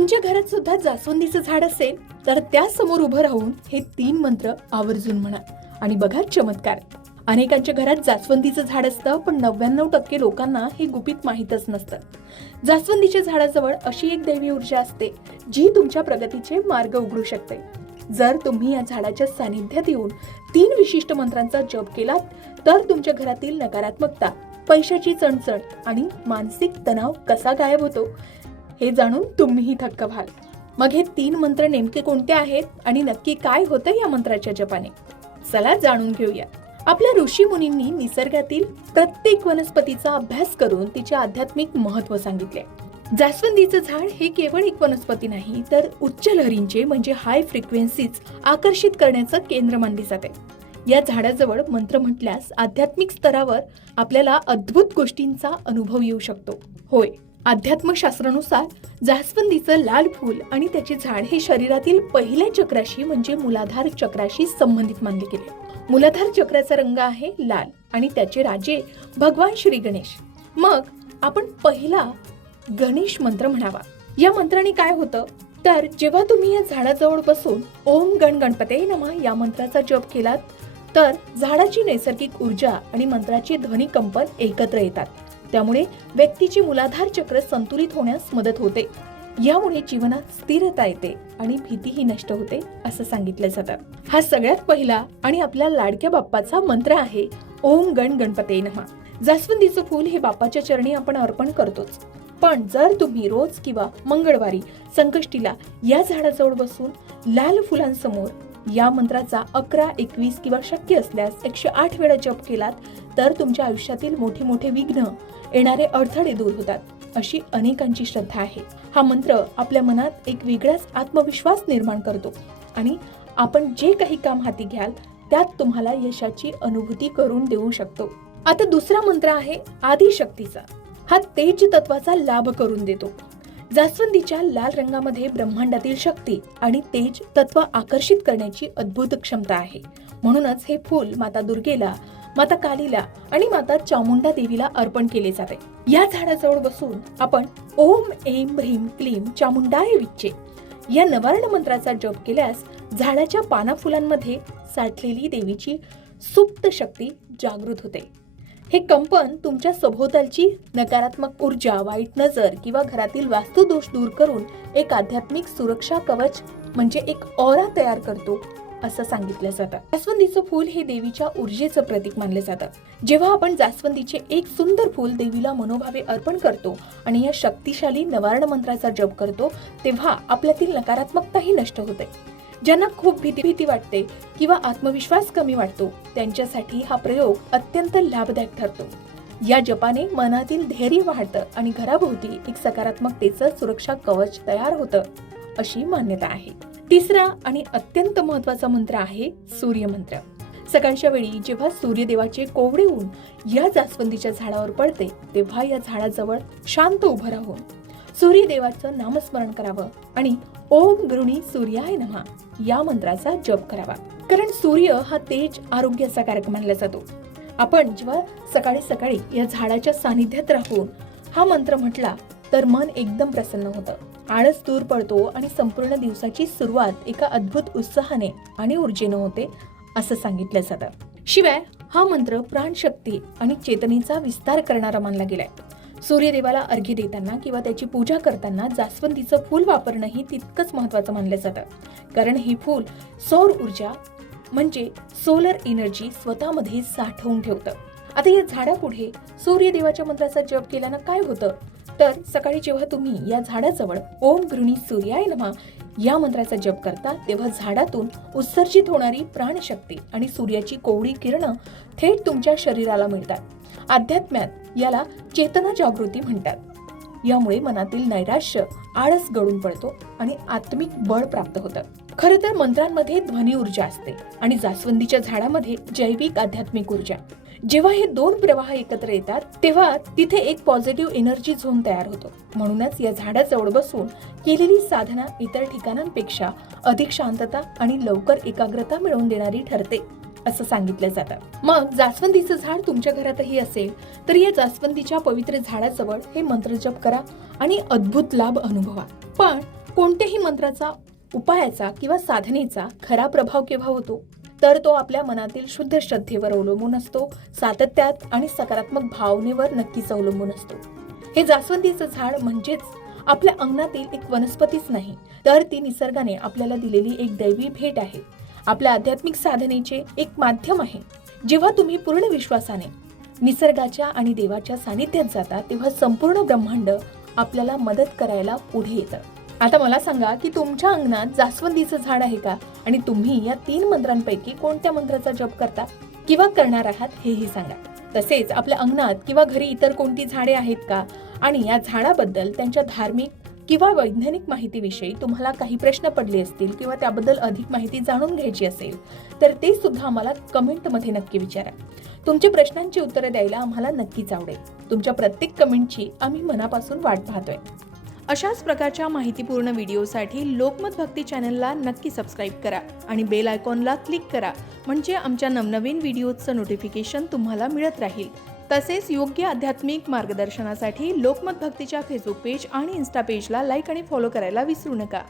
तुमच्या घरात सुद्धा जास्वंदीचं झाड असेल तर त्या समोर उभं राहून हे 3 मंत्र आवर्जून म्हणा आणि बघा चमत्कार. अनेकांच्या घरात जास्वंदीचं झाड असतं, पण 99% लोकांना हे गुपित माहीतच नसतं. जास्वंदीच्या झाडाजवळ अशी एक दैवी ऊर्जा असते जी तुमच्या प्रगतीचे मार्ग उघडू शकते. जर तुम्ही या झाडाच्या सानिध्यात येऊन 3 विशिष्ट मंत्रांचा जप केलात तर तुमच्या घरातील नकारात्मकता, पैशाची चणचण आणि मानसिक तणाव कसा गायब होतो हे जाणून तुम्हीही थक्क व्हाल. मग हे 3 मंत्र नेमके कोणते आहेत आणि नक्की काय होतं या मंत्राच्या जपाने? चला जाणून घेऊया. आपल्या ऋषी मुनींनी निसर्गातील प्रत्येक वनस्पतीचा अभ्यास करून तिचे आध्यात्मिक महत्त्व सांगितले. जास्वंदीचं झाड हे केवळ एक वनस्पती नाही, तर उच्च लहरींचे म्हणजे हाय फ्रिक्वेन्सीज आकर्षित करण्याचं केंद्र मानले जाते. या झाडाजवळ मंत्र म्हटल्यास आध्यात्मिक स्तरावर आपल्याला अद्भुत गोष्टींचा अनुभव येऊ शकतो. होय, अध्यात्मशास्त्रानुसार जास्वंदीचं लाल फूल आणि त्याचे झाड हे शरीरातील पहिल्या चक्राशी म्हणजे मूलाधार चक्राशी संबंधित मानले गेले. मूलाधार चक्राचा रंग आहे लाल आणि त्याचे राजे भगवान श्री गणेश. मग आपण पहिला गणेश मंत्र म्हणावा. या मंत्राने काय होतं तर जेव्हा तुम्ही या झाडाजवळ बसून ओम गण गणपते नमः या मंत्राचा जप केलात तर झाडाची नैसर्गिक ऊर्जा आणि मंत्राचे ध्वनी कंपन एकत्र येतात. त्यामुळे व्यक्तीची मूलाधार चक्र संतुलित होण्यास मदत होते. यामुळे जीवनात स्थिरता येते आणि भीतीही नष्ट होते असं सांगितलं जातं. हा सगळ्यात पहिला आणि आपल्या लाडक्या बाप्पाचा मंत्र आहे ओम गण गणपते नमः. जास्वंदीचं फूल हे बाप्पाच्या चरणी आपण अर्पण करतोच, पण जर तुम्ही रोज किंवा मंगळवारी संकष्टीला या झाडाजवळ बसून लाल फुलांसमोर या मंत्राचा 11, 21 किंवा शक्य असल्यास 108 वेळा जप केलात तर तुमच्या आयुष्यातील मोठे मोठे विघ्न, येणारे अडथळे दूर होतात अशी अनेकांची श्रद्धा आहे. हा मंत्र आपल्या मनात एक वेगळाच आत्मविश्वास निर्माण करतो आणि आपण जे काही काम हाती घ्याल त्यात तुम्हाला यशाची अनुभूती करून देऊ शकतो. आता दुसरा मंत्र आहे आदिशक्तीचा. हा तेज तत्वाचा लाभ करून देतो. जास्वंदीच्या लाल रंगामध्ये ब्रह्मांडातील शक्ती आणि तेज तत्व आकर्षित करण्याची अद्भुत क्षमता आहे. म्हणूनच हे फूल माता दुर्गेला, माता कालीला आणि माता चामुंडा देवीला अर्पण केले जाते. या झाडाजवळ बसून आपण ओम ऐं ह्रीं क्लीं चामुंडाय विच्चे या नवार्ण मंत्राचा जप केल्यास झाडाच्या पाना फुलांमध्ये साठलेली देवीची सुप्त शक्ती जागृत होते. हे कंपन तुमच्या सभोवतालची नकारात्मक ऊर्जा, वाईट नजर किंवा घरातील वास्तुदोष दूर करून एक आध्यात्मिक सुरक्षा कवच म्हणजे एक ऑरा तयार करतो असं सांगितलं जातं. जास्वंदीचं फूल हे देवीच्या ऊर्जेचं प्रतीक मानले जातं. जेव्हा आपण जास्वंदीचे एक सुंदर फूल देवीला मनोभावे अर्पण करतो आणि या शक्तिशाली नवार्ण मंत्राचा जप करतो तेव्हा आपल्यातील नकारात्मकताही नष्ट होते. ज्यांना खूप भीती वाटते किंवा आत्मविश्वास कमी वाटतो त्यांच्यासाठी हा प्रयोग अत्यंत लाभदायक ठरतो. या जपाने मनातील धैर्य वाढतं आणि घराभोवती एक सकारात्मकतेचं सुरक्षा कवच तयार होतं अशी मान्यता आहे. तिसरा आणि अत्यंत महत्वाचा मंत्र आहे सूर्यमंत्र. सकाळच्या वेळी जेव्हा सूर्यदेवाचे कोवळे ऊन या जास्वंदीच्या झाडावर पडते तेव्हा या झाडाजवळ शांत उभं राहून सूर्यदेवाचं नामस्मरण करावं आणि ओम गृणी सूर्याय नमः या मंत्राचा जप करावा. कारण सूर्य हा तेज, आरोग्याचा कारक मानला जातो. आपण जेव्हा सकाळी सकाळी या झाडाच्या सानिध्यात राहून हा मंत्र म्हटला तर मन एकदम प्रसन्न होतं, आळस दूर पडतो आणि संपूर्ण दिवसाची सुरुवात एका अद्भुत उत्साहाने आणि ऊर्जेने होते असं सांगितलं जातं. शिवाय हा मंत्र प्राणशक्ती आणि चेतनेचा विस्तार करणारा मानला गेलाय. सूर्यदेवाला अर्घ्य देताना किंवा त्याची पूजा करताना जास्वंदीचं फूल वापरणंही तितकंच महत्वाचं मानलं जातं. कारण हे फूल सौर ऊर्जा म्हणजे सोलर एनर्जी स्वतःमध्ये साठवून ठेवतं. आता या झाडापुढे सूर्यदेवाच्या मंत्राचा जप केल्यानं काय होतं तर सकाळी जेव्हा तुम्ही या झाडाजवळ ओम गृणी सूर्याय नमः या मंत्राचा जप करता तेव्हा झाडातून उत्सर्जित होणारी प्राणशक्ती आणि सूर्याची कोवळी किरणं थेट तुमच्या शरीराला मिळतात. अध्यात्मात याला चेतना जागृती म्हणतात. यामुळे मनातील नैराश्य, आळस गळून पडतो आणि आत्मिक बळ प्राप्त होतं. खरं तर मंत्रांमध्ये ध्वनी ऊर्जा असते आणि जास्वंदीच्या झाडामध्ये जैविक आध्यात्मिक ऊर्जा. जेव्हा हे 2 प्रवाह एकत्र येतात तेव्हा तिथे एक पॉझिटिव्ह एनर्जी झोन तयार होतो. म्हणूनच या झाडाजवळ बसून केलेली साधना इतर ठिकाणांपेक्षा अधिक शांतता आणि लवकर एकाग्रता मिळवून देणारी ठरते असं सांगितलं जातं. मग जास्वंदीचं झाड तुमच्या घरातही असेल तर या जास्वंदीच्या पवित्र झाडाजवळ हे मंत्र जप करा आणि अद्भुत लाभ अनुभवा. पण कोणत्याही मंत्राचा, उपायाचा किंवा साधनेचा खरा प्रभाव केव्हा होतो, तर तो आपल्या मनातील शुद्ध श्रद्धेवर अवलंबून असतो, सातत्यात आणि सकारात्मक भावनेवर नक्कीच अवलंबून असतो. हे जास्वंदीचं झाड म्हणजेच आपल्या अंगणातील एक वनस्पतीच नाही, तर ती निसर्गाने आपल्याला दिलेली एक दैवी भेट आहे. आपल्या आध्यात्मिक साधनेचे एक माध्यम आहे. जेव्हा तुम्ही पूर्ण विश्वासाने निसर्गाच्या आणि देवाच्या सानिध्यात जाता, तेव्हा संपूर्ण ब्रह्मांड आपल्याला मदत करायला पुढे येतं. आता मला सांगा की तुमच्या अंगणात जास्वंदीचं झाड आहे का, आणि तुम्ही या 3 मंत्रांपैकी कोणत्या मंत्राचा जप करता किंवा करणार आहात हेही सांगा. तसेच आपल्या अंगणात किंवा घरी इतर कोणती झाडे आहेत का, आणि या झाडाबद्दल त्यांच्या धार्मिक किंवा वैज्ञानिक माहितीविषयी तुम्हाला काही प्रश्न पडले असतील किंवा त्याबद्दल अधिक माहिती जाणून घ्यायची असेल तर ते सुद्धा आम्हाला कमेंटमध्ये नक्की विचारा. तुमच्या प्रश्नांची उत्तरे द्यायला आम्हाला नक्कीच आवडेल. तुमच्या प्रत्येक कमेंटची आम्ही मनापासून वाट पाहतोय. अशाच प्रकारच्या माहितीपूर्ण व्हिडिओसाठी लोकमत भक्ती चॅनलला नक्की सबस्क्राईब करा आणि बेल आयकॉनला क्लिक करा, म्हणजे आमच्या नवनवीन व्हिडिओचं नोटिफिकेशन तुम्हाला मिळत राहील. तसेच योग्य आध्यात्मिक मार्गदर्शनासाठी लोकमत भक्तीच्या फेसबुक पेज आणि इन्स्टा पेजला लाईक आणि फॉलो करायला विसरू नका.